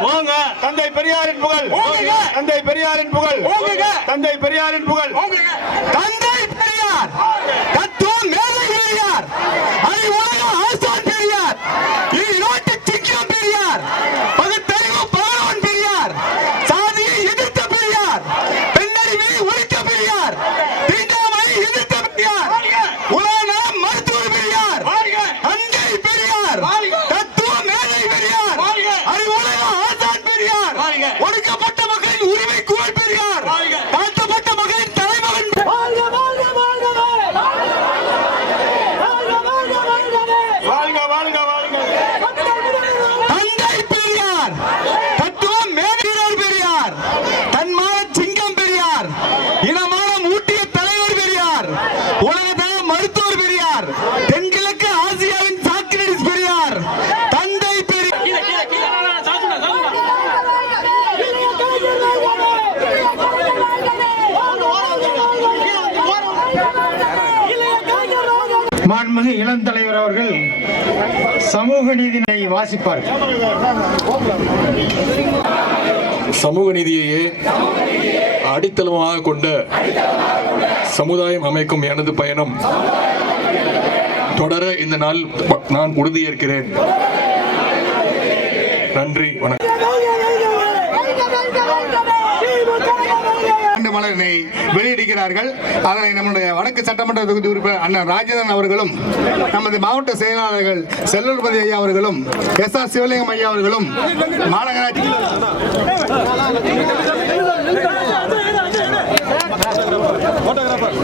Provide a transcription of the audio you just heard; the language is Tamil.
ஓங்க தந்தை பெரியாரின் புகழ். தந்தை பெரியாரின் புகழ். தந்தை பெரியாரின் புகழ். மாண்புமிகு இளம் தலைவர் அவர்கள் சமூக நீதினை வாசிப்பார் சமூக நீதியையே அடித்தளமாக கொண்ட சமுதாயம் அமைக்கும் எனது பயணம் தொடர இந்த நாள் நான் உறுதியேற்கிறேன். நன்றி வணக்கம். மலரினை வெளியிடுகிறார்கள். அதனை நம்முடைய வடக்கு சட்டமன்ற தொகுதி உறுப்பினர் அண்ணன் ராஜேந்திரன் அவர்களும் நமது மாவட்ட செயலாளர்கள் செல்லூர்பதி ஐயா அவர்களும் எஸ் ஆர் சிவலிங்கம் ஐயா அவர்களும் மாநகராட்சி போட்டோகிராஃபர்.